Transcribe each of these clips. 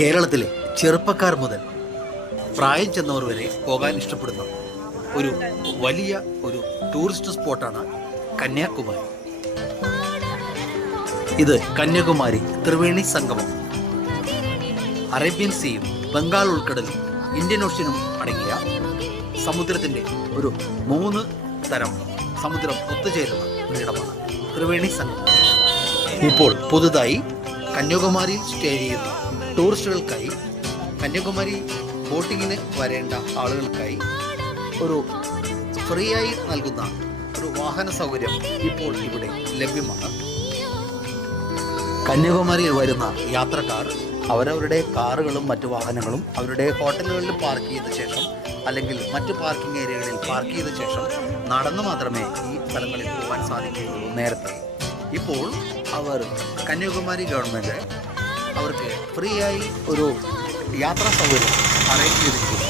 കേരളത്തിലെ ചെറുപ്പക്കാർ മുതൽ പ്രായം ചെന്നവർ വരെ പോകാൻ ഇഷ്ടപ്പെടുന്ന ഒരു വലിയ ഒരു ടൂറിസ്റ്റ് സ്പോട്ടാണ് കന്യാകുമാരി. ഇത് കന്യാകുമാരി ത്രിവേണി സംഗമം. അറേബ്യൻ സീയും ബംഗാൾ ഉൾക്കടലും ഇന്ത്യൻ ഓഷ്യനും അടങ്ങിയ സമുദ്രത്തിൻ്റെ ഒരു 3 തരം സമുദ്രം ഒത്തുചേരുന്ന ഒരിടമാണ് ത്രിവേണി സംഗമം. ഇപ്പോൾ പുതുതായി കന്യാകുമാരിയിൽ സ്റ്റേ ചെയ്യുന്ന ടൂറിസ്റ്റുകൾക്കായി, കന്യാകുമാരി ബോട്ടിങ്ങിന് വരേണ്ട ആളുകൾക്കായി ഒരു ഫ്രീ ആയി നൽകുന്ന ഒരു വാഹന സൗകര്യം ഇപ്പോൾ ഇവിടെ ലഭ്യമാണ്. കന്യാകുമാരിയിൽ വരുന്ന യാത്രക്കാർ അവരവരുടെ കാറുകളും മറ്റു വാഹനങ്ങളും അവരുടെ ഹോട്ടലുകളിൽ പാർക്ക് ചെയ്ത ശേഷം അല്ലെങ്കിൽ മറ്റു പാർക്കിംഗ് ഏരിയകളിൽ പാർക്ക് ചെയ്ത ശേഷം നടന്നു മാത്രമേ ഈ സ്ഥലങ്ങളിൽ പോകാൻ സാധിക്കുകയുള്ളൂ. നേരത്തെ ഇപ്പോൾ അവർ കന്യാകുമാരി ഗവൺമെൻറ് അവർക്ക് ഫ്രീ ആയി ഒരു യാത്രാ സൗകര്യം അറേഞ്ച് ചെയ്തിരിക്കുന്നു.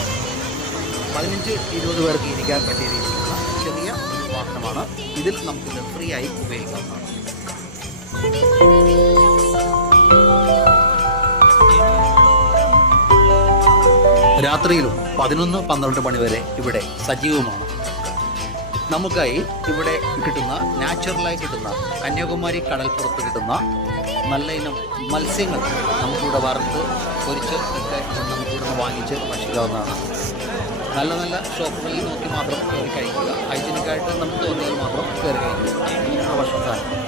15-20 പേർക്ക് ഇരിക്കാൻ പറ്റിയ രീതിയിലുള്ള ചെറിയ ഒരു വാഹനമാണ്. ഇതിൽ നമുക്കിത് ഫ്രീ ആയി ഉപയോഗിക്കാവുന്നതാണ്. രാത്രിയിലും 11-12 മണി വരെ ഇവിടെ സജീവമാണ്. നമുക്കായി ഇവിടെ കിട്ടുന്ന നാച്ചുറലായി കിട്ടുന്ന കന്യാകുമാരി കടൽപ്പുറത്ത് കിട്ടുന്ന നല്ല ഇനം മത്സ്യങ്ങൾ നമുക്കിവിടെ വറുത്ത് പൊരിച്ച് ഒക്കെ നമുക്കിവിടെ വാങ്ങിച്ച് ഭക്ഷിക്കാവുന്നതാണ്. നല്ല നല്ല ഷോപ്പുകളിൽ നോക്കി മാത്രം കയറി കഴിക്കുക. ഹൈജീനിക്കായിട്ട് നമുക്ക് തോന്നിയാൽ മാത്രം കയറി കഴിക്കുക. ഭക്ഷണസാധനം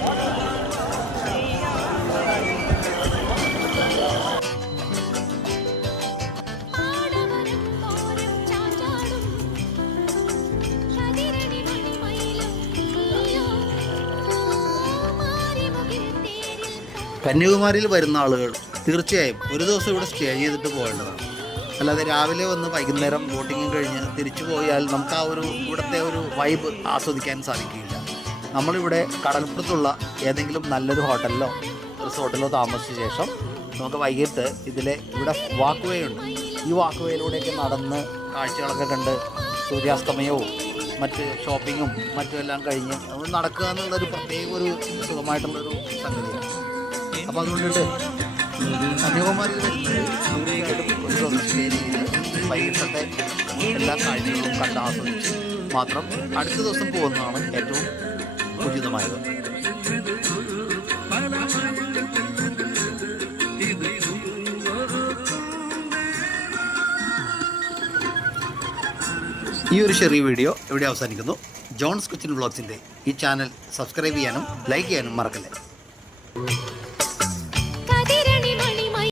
കന്യാകുമാരിയിൽ വരുന്ന ആളുകൾ തീർച്ചയായും ഒരു ദിവസം ഇവിടെ സ്റ്റേ ചെയ്തിട്ട് പോകേണ്ടതാണ്. അല്ലാതെ രാവിലെ വന്ന് വൈകുന്നേരം ബോട്ടിങ് കഴിഞ്ഞ് തിരിച്ചു പോയാൽ നമുക്ക് ആ ഒരു ഇവിടുത്തെ ഒരു വൈബ് ആസ്വദിക്കാൻ സാധിക്കില്ല. നമ്മളിവിടെ കടൽപ്പുറത്തുള്ള ഏതെങ്കിലും നല്ലൊരു ഹോട്ടലിലോ റിസോർട്ടിലോ താമസിച്ച ശേഷം നമുക്ക് വൈകിട്ട് ഇവിടെ വാക്ക് വേ ഉണ്ട്. ഈ വാക്ക് വേയിലൂടെയൊക്കെ നടന്ന് കാഴ്ചകളൊക്കെ കണ്ട് സൂര്യാസ്തമയവും മറ്റ് ഷോപ്പിങ്ങും മറ്റും എല്ലാം കഴിഞ്ഞ് നമ്മൾ നടക്കുക എന്നുള്ളൊരു പ്രത്യേക ഒരു സുഖമായിട്ടുള്ളൊരു സംഗതിയാണ്. അപ്പോൾ അതുകൊണ്ടിട്ട് കന്യാകുമാരിയിൽ വരുന്നത് ഒരു ദിവസം സ്റ്റേ ചെയ്ത് വൈകിട്ടത്തെ എല്ലാ കാഴ്ചകളും കണ്ട് ആസ്വദിച്ച് മാത്രം അടുത്ത ദിവസം പോകുന്നതാണ് ഏറ്റവും ഉചിതമായത്. ഈ ഒരു ചെറിയ വീഡിയോ ഇവിടെ അവസാനിക്കുന്നു. ജോൺസ് കിച്ചൻ വ്ളോഗ്സിൻ്റെ ഈ ചാനൽ സബ്സ്ക്രൈബ് ചെയ്യാനും ലൈക്ക് ചെയ്യാനും മറക്കല്ലേ.